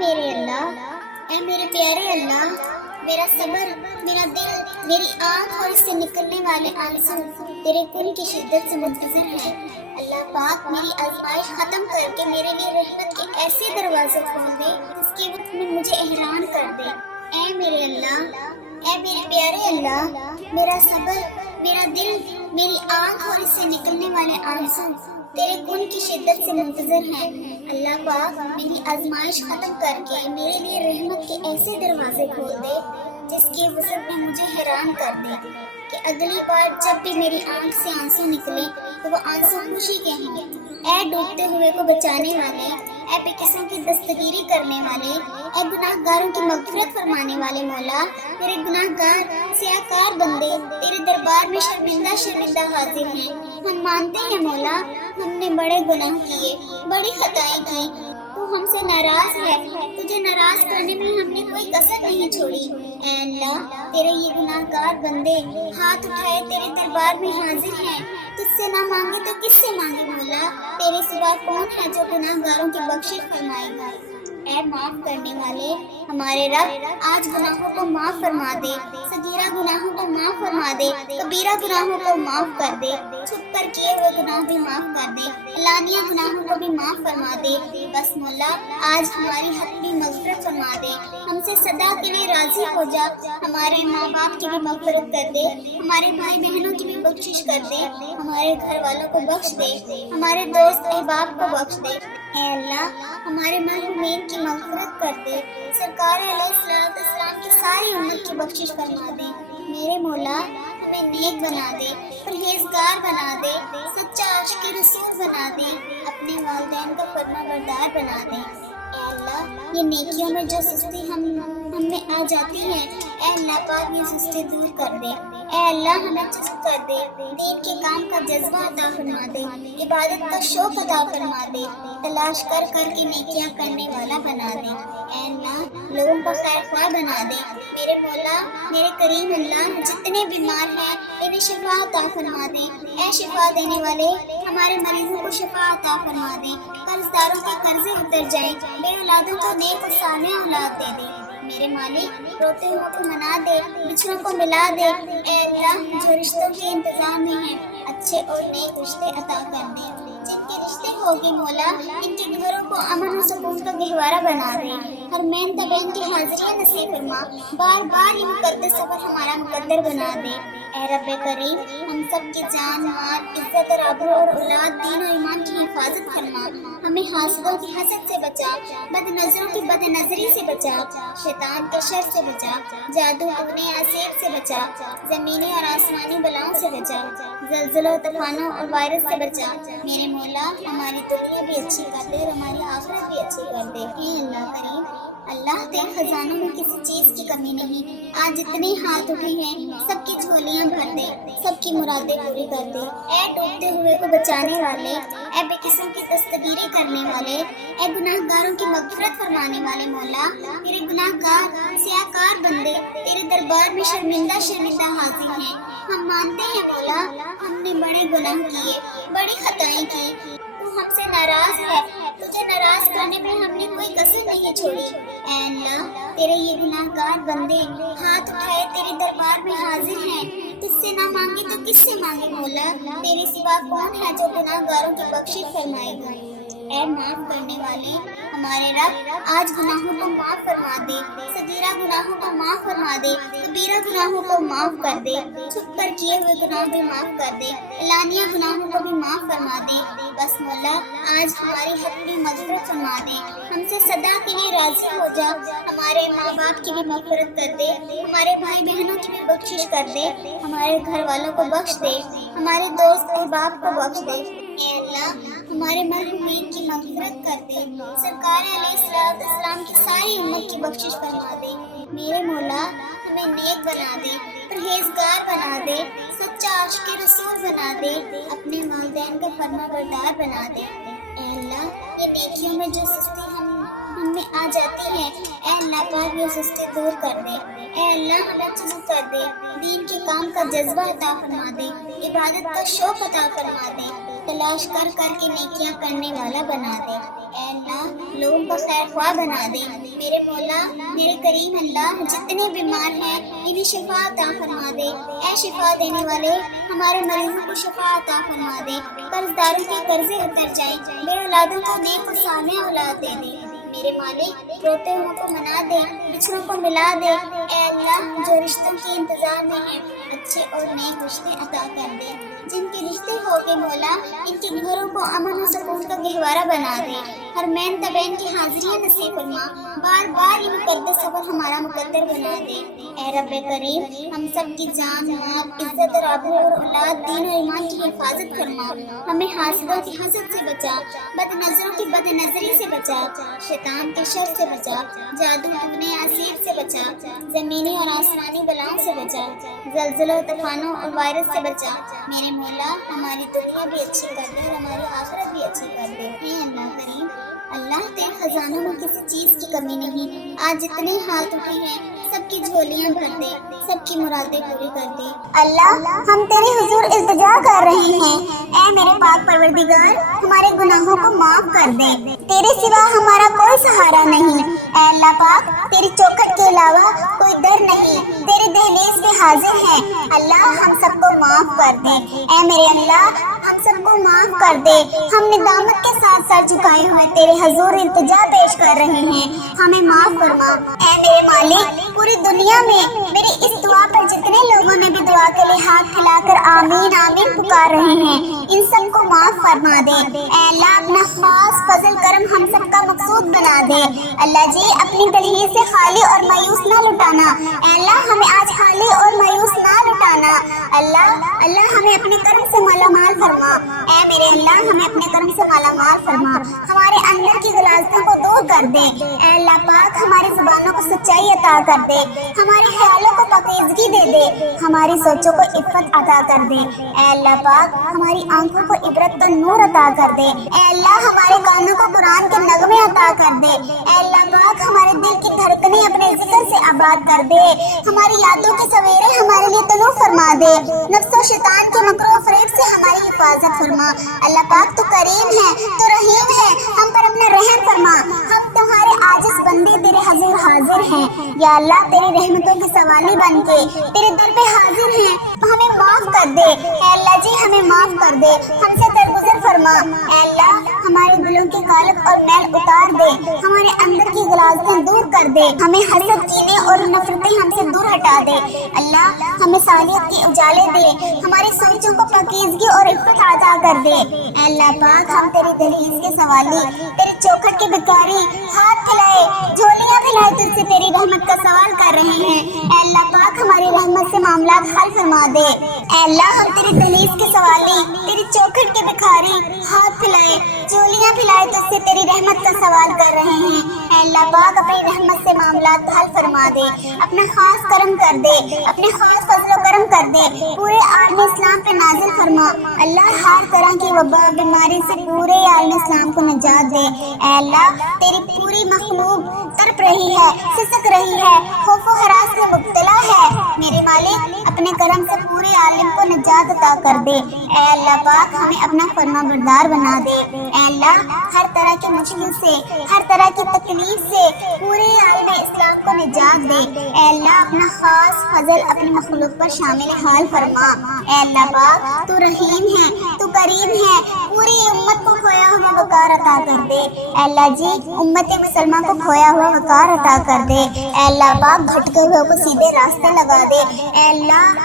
میرے اللہ، اے میرے پیارے اللہ، میرا صبر، میرا دل، میری آنکھ اور اس سے نکلنے والے آنسو تیرے کن کی شدت سے منتظر ہے۔ اللہ پاک میری آزمائش ختم کر کے میرے لیے رحمت کے ایسے دروازے کھول دے جس کے وقت میں مجھے احرام کر دے۔ اے میرے اللہ، اے میرے پیارے اللہ، میرا صبر، میرا دل، میری آنکھ اور اس سے نکلنے والے آنسو تیرے کن کی شدت سے منتظر ہیں۔ اللہ پاک میری آزمائش ختم کر کے میرے لیے رحمت کے ایسے دروازے کھول دے جس کی وسعت میں مجھے حیران کر دے کہ اگلی بار جب بھی میری آنکھ سے آنسو نکلے تو وہ آنسو خوشی کے ہوں۔ اے ڈوبتے ہوئے کو بچانے والے، اے بے قصوں کی دستگیری کرنے والے، اے گناہ گاروں کی مغفرت فرمانے والے مولا، تیرے گناہ گار سیاہ کار بندے تیرے دربار میں شرمندہ شرمندہ حاضر ہیں۔ ہم مانتے ہیں مولا، ہم نے بڑے گناہ کیے، بڑی خطائیں کی، تو ہم سے ناراض ہے، تجھے ناراض کرنے میں ہم نے کوئی کسر نہیں چھوڑی۔ اے اللہ، تیرے یہ گناہ گار بندے ہاتھ اٹھائے تیرے دربار میں حاضر ہیں، تجھ سے نہ مانگے تو کس سے مانگے مولا؟ تیرے سوا کون ہے جو گناہ گاروں کی بخشش فرمائے گا؟ اے معاف کرنے والے ہمارے رب، آج گناہوں کو معاف فرما دے، صغیرہ گناہوں کو معاف فرما دے، کبیرہ گناہوں کو معاف کر دے، چھپ کر کیے ہوئے گناہ بھی معاف کر دے، علانیہ گناہوں کو بھی معاف فرما دے۔ بس مولا آج ہماری حتمی مغفرت فرما دے، ہم سے صدا کے لیے راضی ہو جا، ہمارے ماں باپ کی بھی مغفرت کر دے، ہمارے بھائی بہنوں کی بھی بخشش کر دے، ہمارے گھر والوں کو بخش دے، ہمارے دوست احباب کو بخش دے۔ اے اللہ، ہمارے مرحومین کی مغفرت کر دے، سرکار علیہ السلام کی ساری امت کی بخشش فرما دے۔ میرے مولا ہمیں نیک بنا دے، پرہیزگار بنا دے، سچا عاشق رسول بنا دے، اپنے والدین کا فرما بردار بنا دے۔ اے اللہ، یہ نیکیوں میں جو سستی ہم میں آ جاتی ہے، اے اللہ پاک یہ سستی دور کر دے۔ اے اللہ ہمیں چست کر دے، دین کے کام کا جذبہ عطا فرما دے، عبادت کا شوق عطا فرما دے، تلاش کر کر کے نیکیاں کرنے والا بنا دے۔ اے اللہ لوگوں کا خیر خواہ بنا دے۔ میرے مولا، میرے کریم اللہ، جتنے بیمار ہیں انہیں شفا عطا فرما دے۔ اے شفا دینے والے ہمارے مریضوں کو شفا عطا فرما دے، قرض داروں کے قرضے اتر جائیں، بے اولادوں کو نیک و صالح اولاد دے دے۔ میرے مالک روتے ہو کو منا دے، بچھڑوں کو ملا دے۔ اے اللہ جو رشتوں کے انتظام میں ہیں اچھے اور نیک رشتے عطا کر دے، جن کے رشتے ہوگے مولا ان کے گھروں کو امن و سکون کا گہوارہ بنا دے، ہر مین تبین کی حاضریاں نصیب فرما، بار بار یہ مقدس سفر ہمارا مقدر بنا دے۔ اے رب کریم، ہم سب کی جان مال عزت اور آبرو اور اولاد دین و ایمان کی حفاظت فرما، ہمیں حاسدوں کی حسد سے بچا، بد نظروں کی بد نظری سے بچا، شیطان کے شر سے بچا، جادو ٹونے اسیر سے بچا، زمینی اور آسمانی بلاؤں سے بچا، زلزلوں طوفانوں اور وائرس سے بچا۔ میرے مولا ہماری دنیا بھی اچھی کر دے اور ہماری آخرت بھی اچھی کر دے۔ اے اللہ کریم، اللہ تیرے خزانوں میں کسی چیز کی کمی نہیں، آج جتنے ہاتھ اٹھے ہیں سب کی جھولیاں بھر دے، سب کی مرادیں پوری کر دے۔ اے ڈوبتے ہوئے کو بچانے والے، اے بے قصوں کی دستگیری کرنے والے، اے گناہ گاروں کی مغفرت فرمانے والے مولا، تیرے گناہ گار سیاہ کار بندے تیرے دربار میں شرمندہ شرمندہ حاضر ہیں۔ ہم مانتے ہیں مولا ہم نے بڑے گناہ کیے، بڑی خطائیں کی، تو ہم سے ناراض ہے، تجھے ناراض کرنے میں ہم نے کوئی کسر نہیں چھوڑی۔ اے اللہ، تیرے یہ گناہ گار بندے ہاتھ اٹھائے تیرے دربار میں حاضر ہیں، تجھ سے نہ مانگے تو کس سے مانگے مولا؟ تیرے سوا کون ہے جو گناہ گاروں کی بخشش فرمائے گا؟ اے معاف کرنے والے ہمارے رب، آج گناہوں کو معاف فرما دے، صغیرہ گناہوں کو معاف فرما دے، کبیرہ گناہوں کو معاف کر دے، چھپ کر کیے ہوئے گناہ بھی معاف کر دے، علانیہ گناہوں کو بھی معاف فرما دے۔ بس مولا آج ہماری حتمی مغفرت فرما دے، ہم سے صدا کے لیے راضی ہو جا، ہمارے ماں باپ کی بھی مغفرت کر دے، ہمارے بھائی بہنوں کی بھی بخشش کر دے، ہمارے گھر والوں کو بخش دے، ہمارے دوست احباب کو بخش دے۔ اے اللہ ہمارے مرحومین کی مغفرت کر دے، سرکار علیہ السلام کی ساری امت کی بخشش فرما دے۔ میرے مولا ہمیں نیک بنا دے، پرہیزگار بنا دے، سچا عاشق رسول بنا دے، اپنے والدین کا فرما بردار بنا دے۔ اے اللہ یہ نیکیوں میں جو سستی ہم میں آ جاتی ہے، اے اللہ پاک یہ سستی دور کر دے، اے اللہ ہمیں چست کر دے، دین کے کام کا جذبہ عطا فرما دے، عبادت کا شوق عطا فرما دے، تلاش کر کر کے نیکیاں کرنے والا بنا دے، اے اللہ لوگوں کا خیر خواہ بنا دے، میرے مولا میرے کریم اللہ جتنے بیمار ہیں انہیں شفا عطا فرما دے، اے شفا دینے والے ہمارے مریضوں کو شفا عطا فرما دے، قرض داروں کے قرضے اتر جائیں، بے اولادوں کو نیک و صالح اولاد دے دے، میرے مالک روتے ہوں کو منا دے، بچھڑوں کو ملا دے، اے اللہ جو رشتوں کے انتظار میں ہیں اچھے اور نیک رشتے عطا کر دے، جن کے رشتے ہو گے مولا ان کے گھروں کو امن و سکون کا گہوارہ بنا دے، ہر مین تبین کی حاضریاں نصیب فرما، بار بار یہ مقدس سفر ہمارا مقدر بنا دے، اے رب کریم ہم سب کی جان مال عزت اور آبرو اور اولاد دین و ایمان کی حفاظت فرما، ہمیں حاسدوں کی حسد سے بچا، بد نظروں کی بد نظری سے بچا، شیطان کے شر سے بچا، جادو ٹونے آسیب سے بچا، زمینی اور آسمانی بلاؤں سے بچا، زلزلوں طوفانوں اور وائرس سے بچا، میرے مولا ہماری دنیا بھی اچھی کر دے اور ہماری آخرت بھی اچھی کر دے، اے اللہ کریم اللہ تیرے خزانوں میں کسی چیز کی کمی نہیں، آج جتنے ہاتھ اٹھے ہیں سب کی جھولیاں بھر دے، سب کی مرادیں پوری کر دے، اللہ ہم تیرے حضور التجا کر رہے ہیں، اے میرے پاک پروردگار ہمارے گناہوں کو معاف کر دے، تیرے سوا ہمارا کوئی سہارا نہیں، اے اللہ پاک تیری چوکھٹ کے علاوہ کوئی در نہیں، تیرے دہلیز پہ حاضر ہیں، اللہ ہم سب کو معاف کر دے، اے میرے اللہ ہم سب کو معاف کر دے، ہم ندامت کے ساتھ سر جھکائے ہوئے تیرے حضور التجا پیش کر رہے ہیں، ہمیں معاف فرما، اے میرے مالک پوری دنیا میں میری اس دعا پر جتنے لوگوں نے بھی دعا کے لیے ہاتھ پھیلا کر آمین آمین پکار رہے ہیں ان سب کو معاف فرما دے، اے اللہ اپنا خاص فضل کرم ہم سب کا مقصود بنا دے، اللہ جی اپنی دہلیز سے خالی اور مایوس نہ لٹانا، اے اللہ ہمیں آج خالی اور مایوس نہ لٹانا، اللہ ہمیں اپنے کرم سے مالا مال فرما، اے میرے اللہ ہمیں اپنے کرم سے مالا مال فرما، ہمارے اندر کی غلاظتوں کو دور کر دے، اے اللہ پاک ہماری زبانوں کو سچائی عطا کر دے، ہمارے خیالوں کو پاکیزگی دے دے، ہماری سوچوں کو عفت عطا کر دے، اے اللہ پاک ہماری آنکھوں کو عبرت و نور عطا کر دے، اے اللہ ہمارے کانوں کو قرآن کے نغمے عطا کر دے، اے اللہ پاک ہمارے دل کی دھڑکنیں اپنے ذکر سے آباد کر دے، ہماری یادوں کے سویرے ہمارے لیے طلوع فرما دے، نفس و شیطان کے مکر و فریب سے ہماری حفاظت فرما، اللہ پاک تو کریم ہے تو رحیم ہے، ہم پر اپنا رحم فرما، ہم تمہارے عاجز بندے تیرے حضور حاضر ہیں، یا اللہ تیری رحمتوں کے سوالی بن کے تیرے در پہ حاضر ہیں، ہمیں معاف کر دے، اے اللہ جی ہمیں معاف کر دے، ہم سے درگزر فرما، اے اللہ ہمارے دلوں کی غالب اور میل اتار دے، ہمارے اندر کی غلاظتیں دور کر دے، ہمیں حسد کینے اور نفرتیں ہم سے دور ہٹا دے، اللہ ہمیں صالحیت کے اجالے دے، ہماری سوچوں کو پاکیزگی اور عفت عطا کر دے، اے اللہ پاک ہم تیری دہلیز کے سوالی تیری چوکھٹ کے بھکاری ہاتھ پھیلائے جھولیاں پھیلائے تجھ سے تیری رحمت کا سوال کر رہے ہیں، اے اللہ پاک ہماری رحمت سے معاملات حل فرما دے، اے اللہ ہم تیری دہلیز کے سوالی تیری چوکھٹ کے بھکاری ہاتھ پھیلائے جھولیاں پھیلائے تجھ سے تیری رحمت کا سوال کر رہے ہیں، اے اللہ پاک اپنی رحمت سے معاملات حل فرما دے، اپنا خاص کرم کر دے، اپنے خاص فضل و کرم کر دے، پورے عالم اسلام پہ نازل فرما، اللہ ہر طرح کی وبا بیماری سے پورے عالم اسلام کو نجات دے، اے اللہ تیری پوری مخلوق تڑپ رہی ہے، سسک رہی ہے، خوف و ہراس میں مبتلا ہے، میرے مالک اپنے کرم سے پورے عالم کو نجات عطا کر دے، اے اللہ پاک ہمیں اپنا فرما بردار بنا دے، اے اللہ ہر طرح کی مشکل سے ہر طرح کی تکلیف سے پورے عالم اسلام کو نجات دے، اے اللہ اپنا خاص فضل اپنی مخلوق پر شامل حال فرما، اے اللہ پاک تو رحیم ہے تو کریم ہے، پوری امت کو کھویا ہوا وقار عطا کر دے، اے اللہ جی امت مسلمان کو کھویا ہوا وقار عطا کر دے، اے اللہ پاک بھٹکے ہوئے کو سیدھے راستے لگا دے، اے اللہ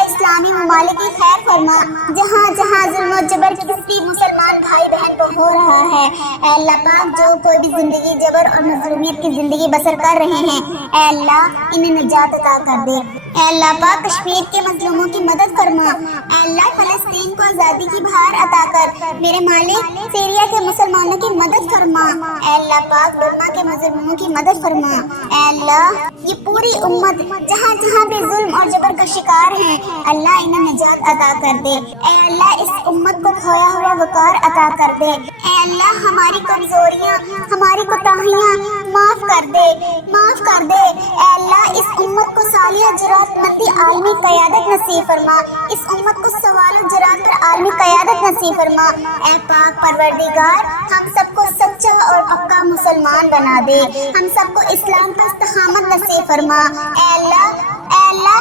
اسلامی ممالک کی خیر فرما، جہاں جہاں ظلم و جبر کسی مسلمان بھائی بہن کو ہو رہا ہے، اے اللہ پاک جو کوئی بھی زندگی جبر اور مظلومیت کی زندگی بسر کر رہے ہیں، اے اللہ انہیں نجات عطا کر دے، اے اللہ پاک کشمیر کے مظلوموں کی مدد فرما، اے اللہ فلسطین کو آزادی کی بہار عطا کر، میرے مالک سیریا کے مسلمانوں کی مدد فرما، اے اللہ پاک برما کے مظلوموں کی مدد فرما، اے اللہ یہ پوری امت جہاں جہاں بھی ظلم اور جبر کا شکار ہیں، اللہ انہیں نجات عطا کر دے، اے اللہ اس امت کو کھویا ہوا وقار عطا کر دے، اے اللہ ہماری کمزوریاں ہماری کوتاہیاں معاف عالمی قیادت نصیب فرما، اس امت کو سوال و جرات پر عالمی قیادت نصیب فرما۔ اے پاک پروردگار، ہم سب کو سچا اور پکا مسلمان بنا دے، ہم سب کو اسلام پر استقامت نصیب فرما۔ اے اللہ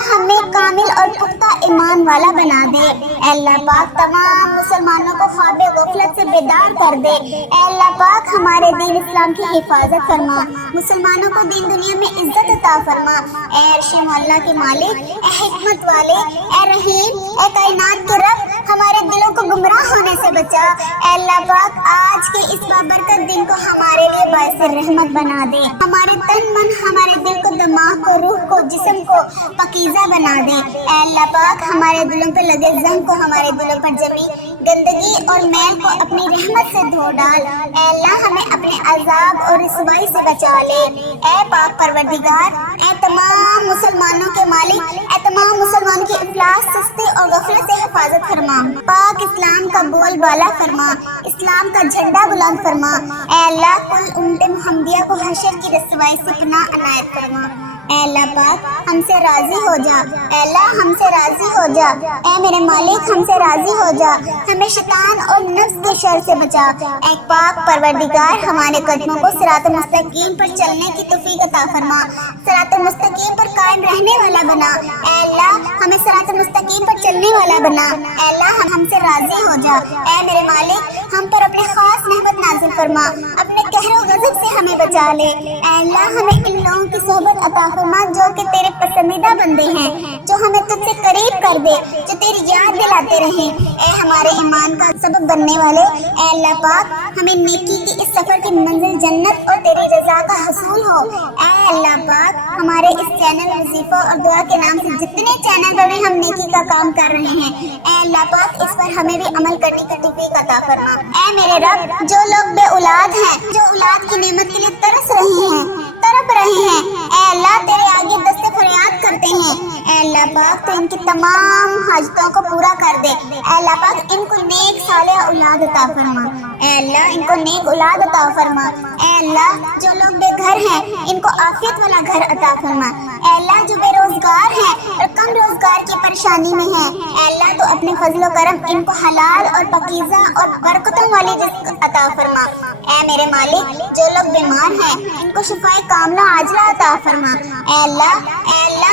ہمیں کامل اور پختہ ایمان والا بنا دے۔ اے اللہ پاک تمام مسلمانوں کو خواب غفلت سے بیدار کر دے۔ اے اللہ پاک ہمارے دین اسلام کی حفاظت فرما، مسلمانوں کو دین دنیا میں عزت عطا فرما۔ اے عرش معلیٰ کے مالک، اے حکمت والے، اے رحیم، اے کائنات کے رب، ہمارے دلوں کو گمراہ ہونے سے بچا۔ اے اللہ پاک آج کے اس بابرکت دن کو ہمارے لیے باعث رحمت بنا دے، ہمارے تن من، ہمارے دل کو، دماغ کو، روح کو، جسم کو پاکیزہ بنا دے۔ اے اللہ پاک ہمارے دلوں پر لگے زنگ کو، ہمارے دلوں پر جمی گندگی اور میل کو اپنی رحمت سے دھو ڈال۔ اے اللہ ہمیں اپنے عذاب اور رسوائی سے بچا لے۔ اے پاک پروردگار، اے تمام مسلمانوں کے مالک، اے تمام مسلمانوں کی افلاس، سستی اور غفلت سے حفاظت فرما۔ پاک اسلام کا بول بالا فرما، اسلام کا جھنڈا بلند فرما۔ اے اللہ کل امت محمدیہ کو حشر کی رسوائی سے پناہ عنایت فرما۔ اے اللہ پاک ہم سے راضی ہو جا، اے اللہ ہم سے راضی ہو جا، اے میرے مالک ہم سے راضی ہو جا، ہمیں شیطان اور نفس کے شر سے بچا۔ اے پاک پروردگار ہمارے قدموں کو صراط مستقیم پر چلنے کی توفیق عطا فرما، صراط مستقیم پر قائم رہنے والا بنا۔ اے اللہ ہمیں صراط مستقیم پر چلنے والا بنا۔ اے اللہ ہم سے راضی ہو جا، اے میرے مالک ہم پر اپنے خاص نعمت نازل فرما، اپنے قہر و غضب سے ہمیں بچا لے۔ اے اللہ ہمیں ان لوگوں کی صحبت عطا فرما جو کہ تیرے پسندیدہ بندے ہیں، جو ہمیں تجھ سے قریب کر دے، جو تیری یاد دلاتے رہیں۔ اے ہمارے ایمان کا سبب بننے والے، اے اللہ پاک ہمیں نیکی کی اس سفر کی منزل جنت اور تیری رضا کا حصول ہو۔ اے اللہ پاک ہمارے اس چینل وظیفہ اور دعا کے نام سے جتنے چینل پر بھی ہم نیکی کا کام کر رہے ہیں، اے اللہ پاک اس پر ہمیں بھی عمل کرنے کی توفیق عطا فرما۔ اے میرے رب جو لوگ بے اولاد ہیں، جو اولاد کی نعمت کے لیے ترس رہے ہیں، تڑپ رہے ہیں، اے اللہ تیرے آگے دست فریاد کرتے ہیں، اے اللہ پاک تو ان کی تمام حاجتوں کو پورا کر دے۔ اے اللہ پاک ان کو نیک صالح اولاد عطا فرما، اے اللہ ان کو نیک اولاد عطا فرما۔ اے اللہ جو لوگ بے گھر ہیں ان کو عافیت والا گھر عطا فرما۔ اے اللہ جو بے روزگار ہیں اور کم روزگار کی پریشانی میں ہیں، اے اللہ تو اپنے فضل و کرم ان کو حلال اور پاکیزہ اور برکتوں والی رزق عطا فرما۔ اے میرے مالک جو لوگ بیمار ہیں ان کو شفائے کاملہ عاجلہ عطا فرما۔ اے اللہ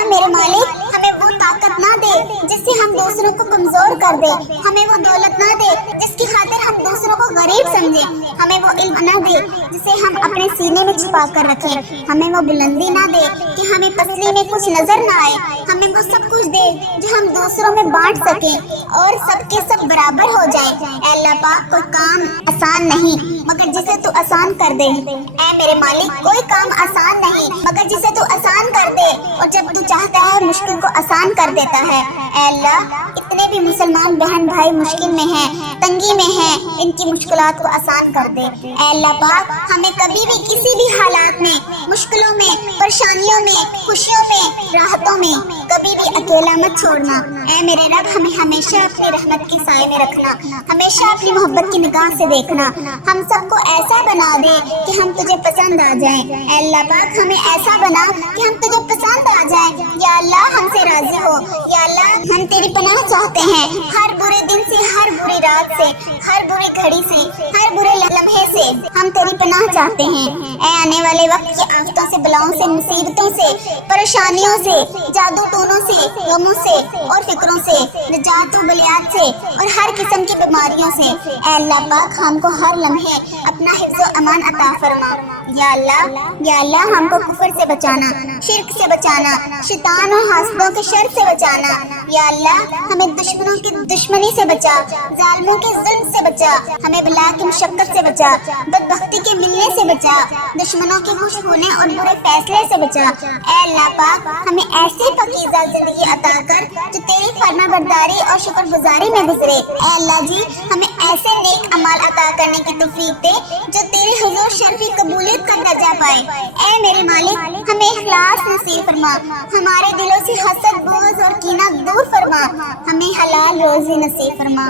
میرے مالک ہمیں وہ طاقت نہ دے جس سے ہم دوسروں کو کمزور کر دے، ہمیں وہ دولت نہ دے جس کی خاطر ہم دوسروں کو غریب سمجھیں، ہمیں وہ علم نہ دے جسے ہم اپنے سینے میں چھپا کر رکھیں، ہمیں وہ بلندی نہ دے کہ ہمیں پسلی میں کچھ نظر نہ آئے، ہمیں وہ سب کچھ دے جو ہم دوسروں میں بانٹ سکیں اور سب کے سب برابر ہو جائیں۔ اے اللہ پاک کوئی کام آسان نہیں مگر جسے تو آسان کر دے۔ اے میرے مالک کوئی کام آسان نہیں مگر جسے تو آسان کر دے، اور جب تو چاہتا ہے مشکل کو آسان کر دیتا ہے۔ اے اللہ اتنے بھی مسلمان بہن بھائی مشکل میں ہیں، تنگی میں ہیں، ان کی مشکلات کو آسان کر دے۔ اے اللہ پاک ہمیں کبھی بھی کسی بھی حالات میں، مشکلوں میں، پریشانیوں میں، خوشیوں میں، راحتوں میں کبھی بھی اکیلا مت چھوڑنا۔ اے میرے رب ہمیں ہمیشہ اپنی رحمت کے سائے میں رکھنا، ہمیشہ اپنی محبت کی نگاہ سے دیکھنا، ہم سب کو ایسا بنا دے کہ ہم تجھے پسند آ جائیں۔ اے اللہ پاک ہمیں ایسا بنا کہ ہم تجھے پسند آ جائیں۔ یا اللہ ہم سے راضی ہو، یا اللہ ہم تیری پناہ چاہتے ہیں، ہر برے دن سے، ہر بری رات سے، ہر بری گھڑی سے، ہر برے لمحے سے ہم تیری پناہ چاہتے ہیں۔ اے آنے والے وقت کی آفتوں سے، بلاؤں سے، مصیبتوں سے، پریشانیوں سے، جادو ٹونوں سے، غموں سے اور فکروں سے، نجات و بلیات سے اور ہر قسم کی بیماریوں سے اے اللہ پاک ہم کو ہر لمحے اپنا حفظ و امان عطا فرما۔ یا اللہ ہم کو کفر سے بچانا، شرک سے بچانا، شیطان اور حاسدوں کے شر سے بچانا۔ یا اللہ ہمیں دشمنوں کی دشمنی سے بچا، ظالموں کے ظلم سے بچا، ہمیں بلا کی مشقت سے بچا، بدبختی کے ملنے سے بچا، دشمنوں کے خوش ہونے اور برے فیصلے سے بچا۔ اے اللہ پاک ہمیں ایسی پاکیزہ زندگی عطا کر جو تیری فرما برداری اور شکر گزاری میں گزرے۔ اے اللہ جی ہمیں ایسے نیک اعمال عطا کرنے کی توفیق دے جو تیرے حضور شرفی قبولیت کا درجہ پائے۔ اے میرے مالک ہمیں اخلاص نصیب فرما، ہمارے دلوں سے حسد، بغض اور کینہ دور فرما، ہمیں حلال روزی نصیب فرما،